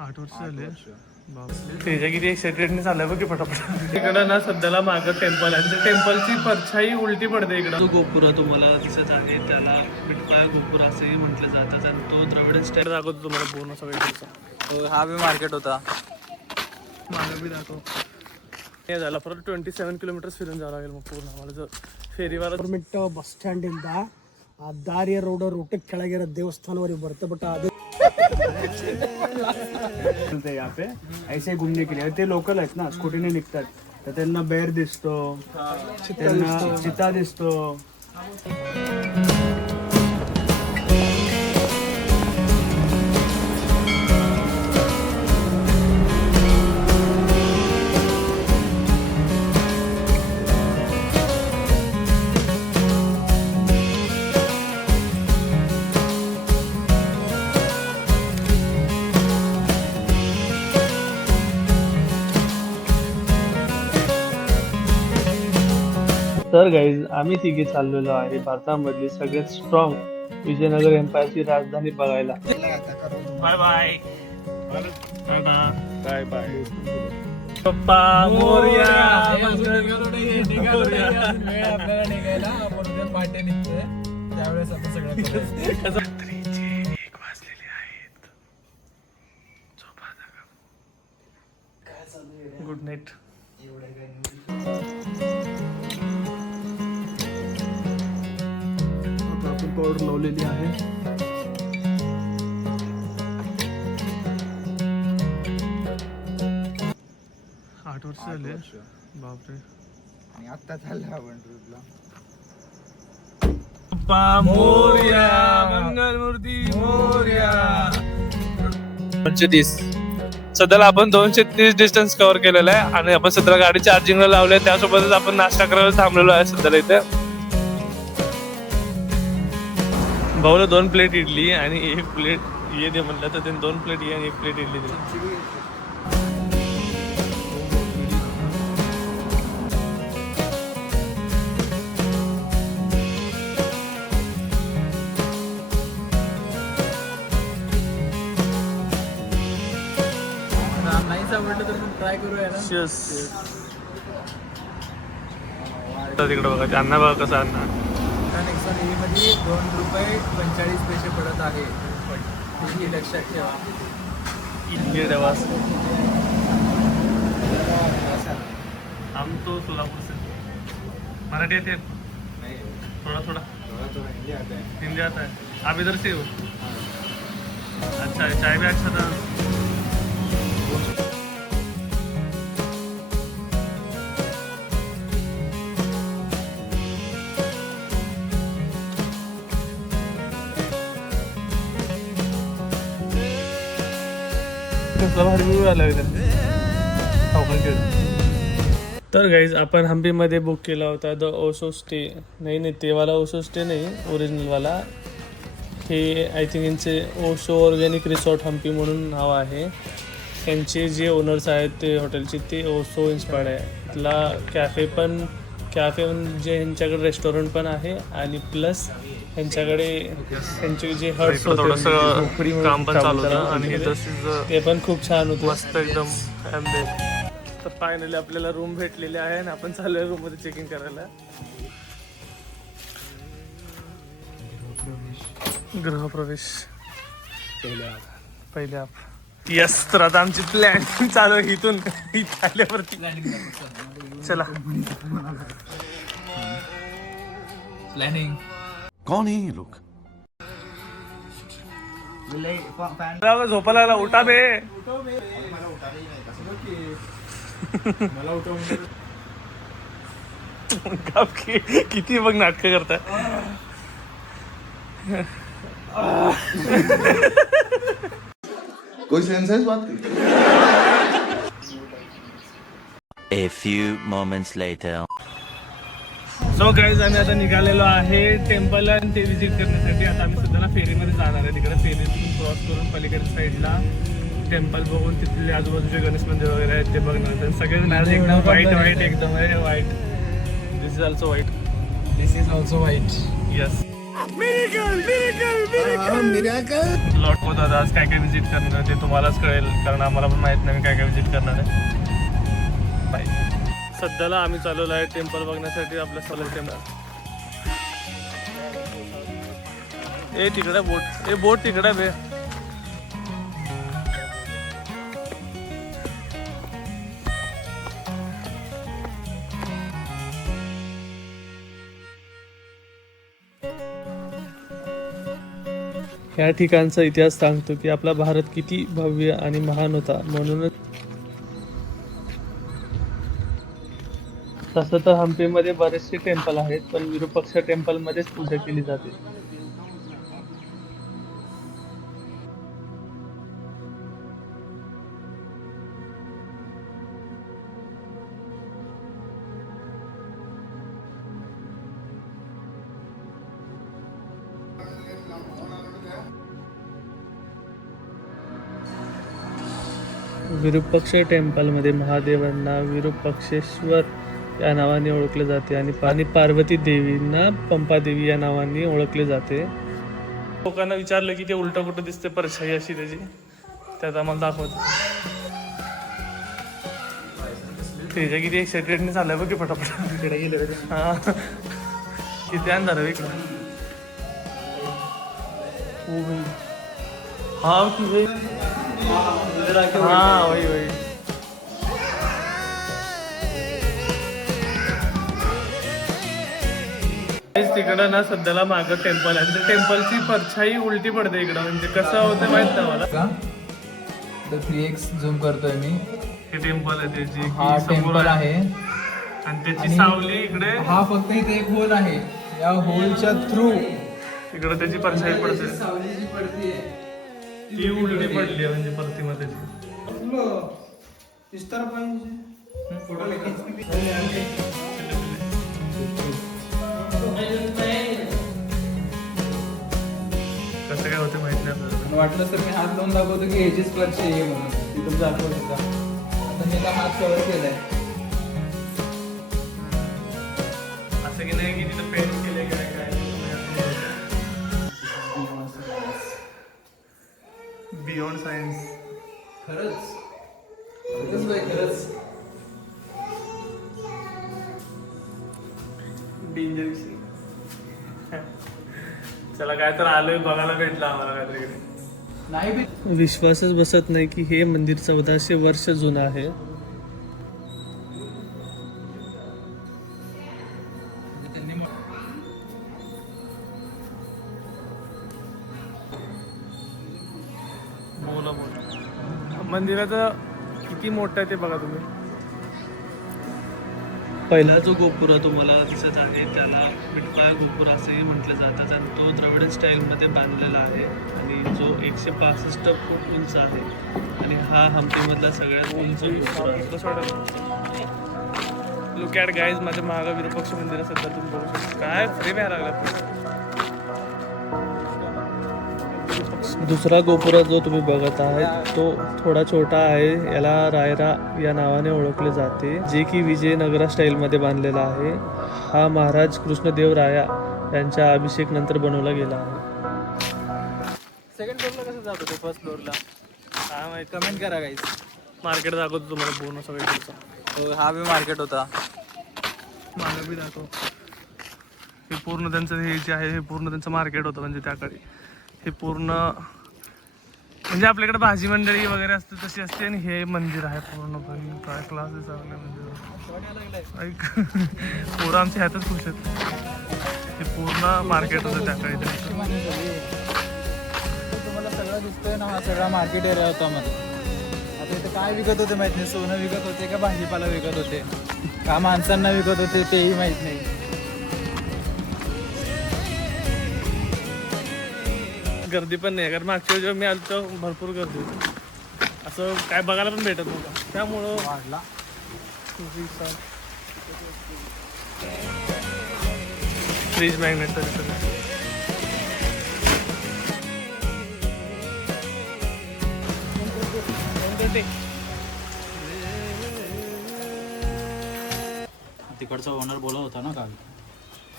8 वर्ष झाले. त्याच्या किती एक्साइटेडने चाललंय बघ की फटाफट. इकडं ना सध्याला मागं टेम्पल आहे. टेम्पलची परछाई उलटी पडते इकडं. जो गोपुर तुम्हाला दिसत आहे त्याला पिटपाय गोपुर असेही म्हटलं जातात आणि तो द्रविड स्टेट दाखवतो तुम्हाला पूर्ण सगळं. हा बी मार्केट होता. मागं बी दाखव. हे झालं परत 27 किलोमीटर फिरून जावं लागेल मग पूर्ण आम्हाला जर फेरीवाला. ಗೌರ್ಮೆಂಟ್ ಬಸ್ ಸ್ಟ್ಯಾಂಡ್ ಇಂದ ಆ ದಾರಿಯ ರೋಡ್ ಕೆಳಗಿರೋ ದೇವಸ್ಥಾನವರೆಗೆ ಬರುತ್ತೆ. ಬಟ್ ಅದು यहाँ पे ऐसे घूमने के लिए ते लोकल आहेत ना, स्कूटीने निघतात तर त्यांना बेर दिसतो, त्यांना चिता दिसतो. तर गाईज आम्ही तिघे चाललेलो आहे भारतामधली सगळ्यात स्ट्रॉंग विजयनगर एम्पायरची राजधानी बघायला. Bye bye bye bye. पप्पा मोरया. त्यावेळेस आपण सगळं गुड नाईट. पावडर लावलेली आहे. आठ वर्ष झाले. बापरे. आणि आता चालला आपण ट्रिपला. मोरया मंगलमूर्ती मोरया. 230 सध्याला आपण 230 डिस्टन्स कव्हर केलेला आहे आणि आपण सध्या गाडी चार्जिंगला लावली आहे. त्यासोबतच आपण नाश्ता करायला थांबलेलो आहे सध्याला इथे. भाऊला 2 प्लेट इडली आणि 1 प्लेट ये दे म्हणलं तर त्यांनी 2 प्लेट ये आणि 1 प्लेट इडली दिली. नाहीच आवडलं तर ट्राय करूया ना. तिकडे बघा त्यांना बघा कसं अण्णा. मध्ये 2 रुपये 45 पैसे पडत आहे. पण हे लक्षात ठेवा. इडली डबा हम तो सोलापुर से. मराठी येते थोड़ा थोड़ा हिंदी आता है. आप इधर से हो. अच्छा है. चाय भी अच्छा था. तर गाईज आपण हम्पीमध्ये बुक केला होता द ओशो स्टे. नाही तेवाला ओशो स्टे नाही, ओरिजिनलवाला. हे आय थिंक यांचे ओशो ऑर्गॅनिक रिसॉर्ट हम्पी म्हणून नाव आहे. यांचे जे ओनर्स आहेत ते हॉटेलचे ते ओशो इन्स्पायर्ड आहे. इथला कॅफे म्हणजे यांच्याकडे रेस्टॉरंट पण आहे आणि प्लस यांच्याकडे त्यांचे जे हट्स होते काम पण चालू होतं आणि ते पण खूप छान होतं. मस्त एकदम. तर फायनली आपल्याला रूम भेटलेली आहे आणि आपण चाललोय रूम मध्ये चेकिंग करायला. गृहप्रवेश पहिले आप. यस. तर आता आमची प्लॅनिंग चालू आहे इथून इथे आल्यावरती. चला प्लॅनिंग. कौन है ये लोग? झोपायला लागला. उठा बे. मला उठवून किती बघ नाटक करताय. कोई सेंस है इस बात की? A few moments later. So guys आम्ही आता निघालेलो आहे टेम्पल आणि ते विजिट करण्यासाठी. आता आम्ही सध्याला फेरीमध्ये जाणार आहे. तिकडे फेरीतून क्रॉस करून पलीकडच्या साईडला टेम्पल बघून तिथले आजूबाजूचे गणेश मंदिर वगैरे आहेत ते बघणार. सगळे एकदम व्हाईट एकदम white. This is also white. This is also white. Yes. Lot होत आज काय काय विजिट करणार ते तुम्हालाच कळेल, कारण आम्हाला पण माहित नाही काय काय विजिट करणार आहे. बाय. सध्याला आम्ही चालवलो आहे टेम्पल बघण्यासाठी आपल्या सोलर टेम्पल. ए तिकडे बोट, ए बोट तिकडे बे. या ठिकाणचा इतिहास सांगतो की आपला भारत किती भव्य आणि महान होता. म्हणूनच तसं तर हम्पीमध्ये बरेचसे टेम्पल आहेत, पण विरूपाक्ष टेम्पलमध्येच पूजा केली जाते. विरूपाक्ष टेम्पलमध्ये महादेवांना विरूपाक्षेश्वर या नावाने ओळखले जाते आणि पार्वती देवींना पंपादेवी या नावाने ओळखले जाते. लोकांना विचारलं की ते उलटा कुठं दिसते परछाई अशी त्याची, त्यात आम्हाला दाखवत. त्याच्या किती एक्साइटेडने चाललंय बघ की फटाफट. इकडे गेले हा किती अंधार आहे इकडं. हो भाई हा की हाँ वही वही. तिकडं ना सध्याला मागं टेम्पल आहे. त्या टेम्पलची परछाई उलटी पडते इकडं, म्हणजे कसं होतं माहित नाही मला. तर 3x झूम करतोय मी. हे टेम्पल आहे त्याची, हा टेम्पल आहे आणि त्याची सावली इकडे. हा फक्त इथे एक होल आहे, या होलच्या थ्रू इकडे त्याची परछाई पडते. सावली जी पडते ती उलटी पडली आहे म्हणजे प्रतिमा त्याची. कसं काय होतं माहित नाही आपल्याला. वाटलं तर मी हात लावून दाखवतो की ह्याची स्पर्श आहे म्हणून. तिथून दाखवत होता. आता मी त्याला हात कव्हर केलाय. असं की नाही की तिथं पेंट केले काय काय. Beyond science. खरंच खरंच बाई खरंच. डेंजर. चला काय तर आलोय बघायला भेटलं आम्हाला काहीतरी. नाही बी विश्वासच बसत नाही की हे मंदिर 1400 वर्ष जुनं आहे. बोला बोला. मंदिराचं किती मोठं आहे ते बघा तुम्ही. पहिला जो गोपुर तुम्हाला दिसत आहे त्याला पिटपाळ गोपुर असंही म्हटलं जातं, आणि तो द्रविड स्टाईलमध्ये बांधलेला आहे आणि जो 165 फूट उंच आहे. आणि हा हम्पीमधला सगळ्यात उंच गोपुर आहे. लुक ॲट गाईज, माझ्या महागा विरूपाक्ष मंदिर सध्या तुम्ही बघू शकता. काय फ्रेम यायला लागला. दुसरा गोपुरा जो तुम्ही बघत आहात तो थोडा छोटा आहे. याला रायरा या नावाने ओळखले जाते, जे की विजयनगरा स्टाईलमध्ये बांधलेला आहे. हा महाराज कृष्णदेव राया यांच्या अभिषेक नंतर बनवला गेला आहे. सेकंड फ्लोअरला कसं जातो ते फर्स्ट फ्लोअरला? काय माहिती. कमेंट करा गाईज. मार्केट दाखवतो तुम्हाला पूर्ण सगळं. तो हा बी मार्केट होता. मागं बी दाखव. हे पूर्ण त्यांचं हे जे आहे हे पूर्ण त्यांचं मार्केट होतं. म्हणजे त्याकडे हे पूर्ण म्हणजे आपल्याकडे भाजी मंडळी वगैरे असते तशी असते, आणि हे मंदिर आहे पूर्णपणे. काय क्लासेस आहे मंदिर. ऐक पोरं आमच्या ह्यातच खुश आहेत. हे पूर्ण मार्केट होतं त्याकडे त्यांचं. तुम्हाला सगळं दिसतोय ना, हा सगळा मार्केट एरिया होता मध्ये. आता इथे काय विकत होते माहित नाही. सोनं विकत होते का भाजीपाला विकत होते का माणसांना विकत होते तेही माहित नाही. गर्दी पण नाही, कारण मागच्या वेळी जेव्हा मी आलो तर भरपूर गर्दी होती. असं काय बघायला पण भेटत नव्हतं. त्यामुळं वाढला. फ्रीज मॅग्नेट तरी सगळं. तिकडचा ओनर बोलत होता ना काल,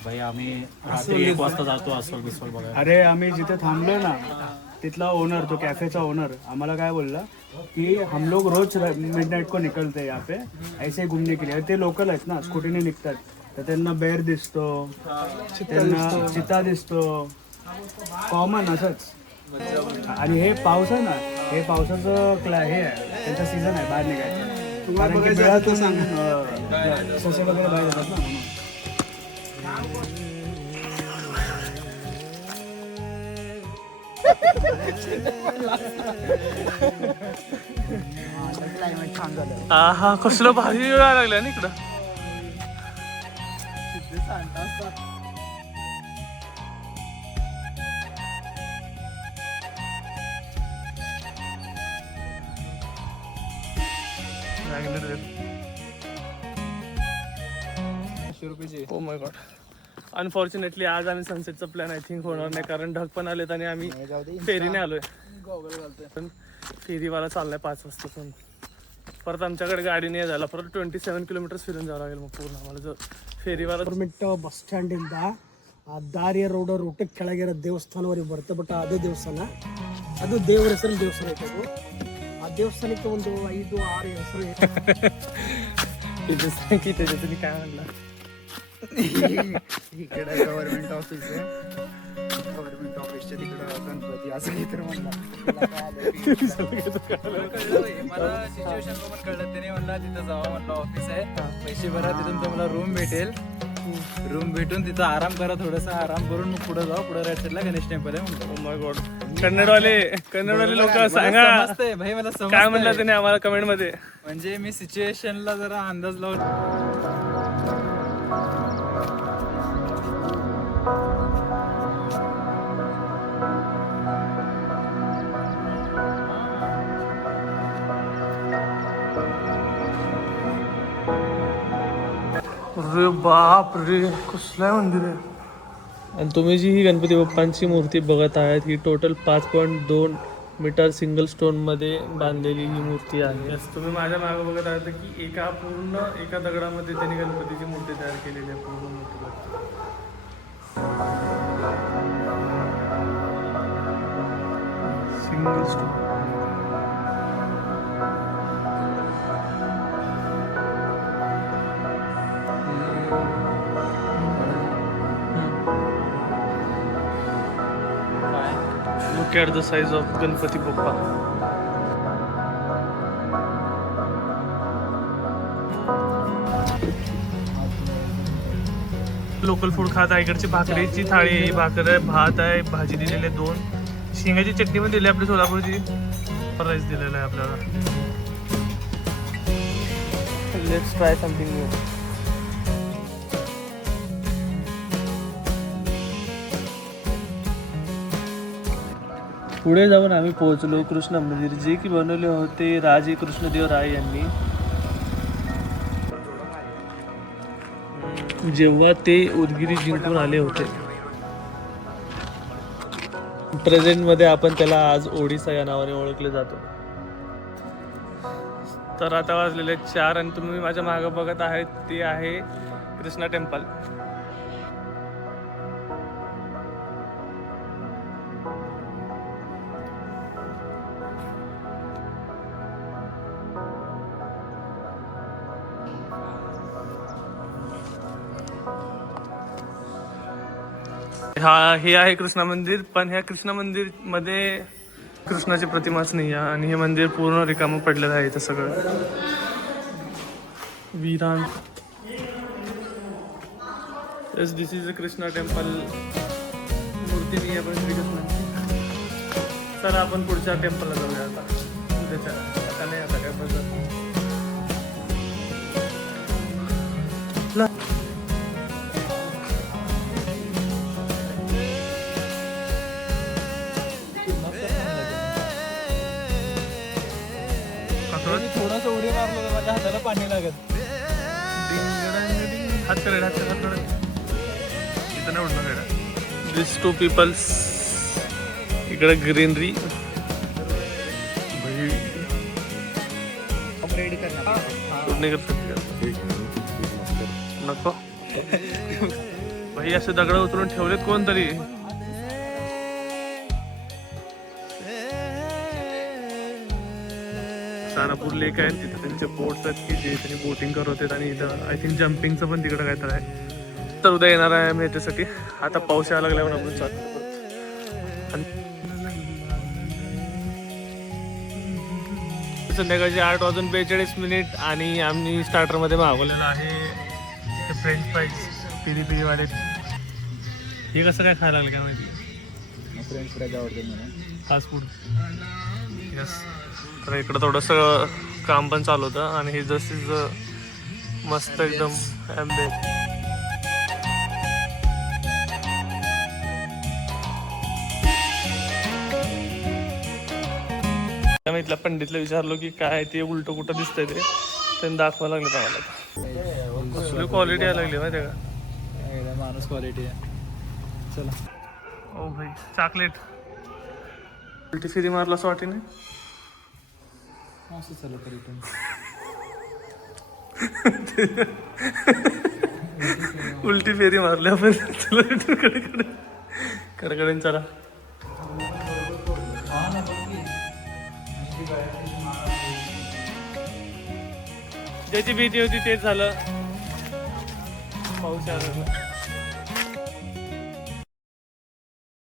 भाई आम्ही रात्री 1 वाजता जातो अस्वल बिस्वल बघायला. अरे आम्ही जिथे थांबलोय ना तिथला ओनर, तो कॅफेचा ओनर आम्हाला काय बोलला की हम लोग रोज मिडनाईट को निकलते हैं यहाँ पे ऐसे घूमने के लिए. ते लोकल आहेत ना, स्कूटीने निघतात, तर त्यांना बेर दिसतो, त्यांना चिता दिसतो, कॉमन असंच. आणि हे पाऊस आहे ना, हे पावसाचं हे आहे, त्यांचा सीझन आहे बाहेर निघायचं, कारण की बिळातून ससे वगैरे बाहेर येतात ना म्हणून. हा कसलं भारी वेळा लागला ना इकडं. Oh my God. अनफॉर्च्युनेटली आज आम्ही सनसेटचा प्लॅन आय थिंक होणार नाही, कारण ढग पण आलेत आणि आम्ही फेरीने आलोय. पण फेरीवाला चाललाय 5 वाजता, पण परत आमच्याकडे गाडी नाही झाला, परत 27 किलोमीटर्स फिरून जावं लागेल मग पूर्ण आम्हाला. जर फेरीवाला ಗೌರ್ಮೆಂಟ್ ಬಸ್ ಸ್ಟ್ಯಾಂಡಿಂದ ಆ ದಾರಿಯ ರೋಡ್ ಕೆಳಗಿರೋ ದೇವಸ್ಥಾನವರೆಗೆ ಬರುತ್ತೆ. ಬಟ್ ಅದೇ ದೇವಸ್ಥಾನ, ಅದು ದೇವರ ಹೆಸರಿನ ದೇವಸ್ಥಾನ ಐತೆ. ಅದು ಆ ದೇವಸ್ಥಾನಕ್ಕೆ ಒಂದು 5-6 ಹೆಸರು ಐತೆ. तिथे सांग की त्याच्या तुम्ही काय म्हणला. इकडे गव्हर्नमेंट ऑफिस आहे, गव्हर्नमेंट ऑफिसच्या तिकडे गणपती असं काहीतरी म्हणला. मला सिच्युएशन पण कळलं, त्याने म्हणला तिथं जावा म्हणलं, ऑफिस आहे, पैसे भरा, तिथून तुम्हाला रूम भेटेल, रूम भेटून तिथं आराम करा, थोडासा आराम करून मग पुढे जाऊ. पुढे राईट साईडला गणेश टेम्पल आहे म्हणतो. Oh my God. कन्नडवाले लोक सांगा समजतंय भाई, मला समजतंय काय म्हणला त्याने आम्हाला कमेंट मध्ये. म्हणजे मी सिच्युएशनला जरा अंदाज लावून अरे बाप रे, कसलं मंदिर आहे. आणि तुम्ही जी ही गणपती बाप्पांची मूर्ती बघत आहात ही टोटल 5.2 मीटर सिंगल स्टोन मध्ये बांधलेली ही मूर्ती आहे. तुम्ही माझ्या मागे बघत आहात की एका दगडामध्ये त्यांनी गणपतीची मूर्ती तयार केलेली आहे, पूर्ण मूर्ती. Single stone. Look at the size of Ganpati Bappa. Local food खात आहे. इकडची भाकरीची थाळी आहे, भाकर आहे, भात आहे, भाजी दिलेली आहे 2, शेंगाची चटणी पण दिली आपली सोलापूरची, राईस दिलेला आहे आपल्याला. Let's try something new. पुढे जाऊन आम्ही पोहोचलो कृष्ण मंदिर, जे की बनवले होते राजे कृष्णदेव राय यांनी, जेव्हा ते उदगिरी जिंकून आले होते. प्रेझेंटमध्ये आपण त्याला आज ओडिसा या नावाने ओळखले जातो. तर आता वाजलेले 4 आणि तुम्ही माझ्या मागे बघत आहेत ते आहे कृष्णा टेम्पल. हे आहे कृष्णा मंदिर, पण ह्या कृष्णा मंदिर मध्ये कृष्णाची प्रतिमाच नाही आहे आणि हे मंदिर पूर्ण रिकामं पडलेलं आहे. इथं सगळं विरान. Yes, this is a Krishna temple. मूर्ती नाही आहे पण श्रीकृष्णाची. चला आपण पुढच्या टेम्पलला जाऊया आता. उद्याच्या आता नाही, आता काय बघा. थोडासा उडी मारलो तर माझ्या हाताला पाणी लागत. हात करेल. इथं नाही उडलं मॅडम. दिस 2 पीपल्स. इकडे ग्रीनरी. नको भाई असे दगड उतरून ठेवलेत कोणतरी. सारापूर लेक आहे तिथे त्यांचे बोट्स आहेत की जे त्यांनी बोटिंग करत आहेत आणि इथं आय थिंक जम्पिंगचं पण तिकडं काय तर आहे. तर उद्या येणार आहे आम्ही याच्यासाठी. आता पाऊस यायला लागल्यावर आपण चालतो. संध्याकाळचे 8:42 आणि आम्ही स्टार्टरमध्ये मागवलेलं आहे फ्रेंच फ्राईज पिरी पिरीवाले. हे कसं काय खायला लागलं काय माहिती. फ्रेंच फ्राईज आवडते मला. Fast food. यस. तर इकडं थोडंसं काम पण चालू होतं आणि हे जस्ट मस्त एकदम आंबे. आम्ही इथल्या पंडितला विचारलो की काय ते उलटं कुठं दिसतंय ते त्यांनी दाखवायला लागलं आम्हाला. कसली क्वालिटी यायला लागली माहिती आहे का. एकदम माणूस क्वालिटी आहे. चला. ओ भाई चॉकलेट. उलटी फिरी मारला असं वाटेने. असं चला तरी पण. उलटी फेरी मारली आपण. चला कडकडे चला. ज्याची भीती होती तेच झालं. पाऊस आला.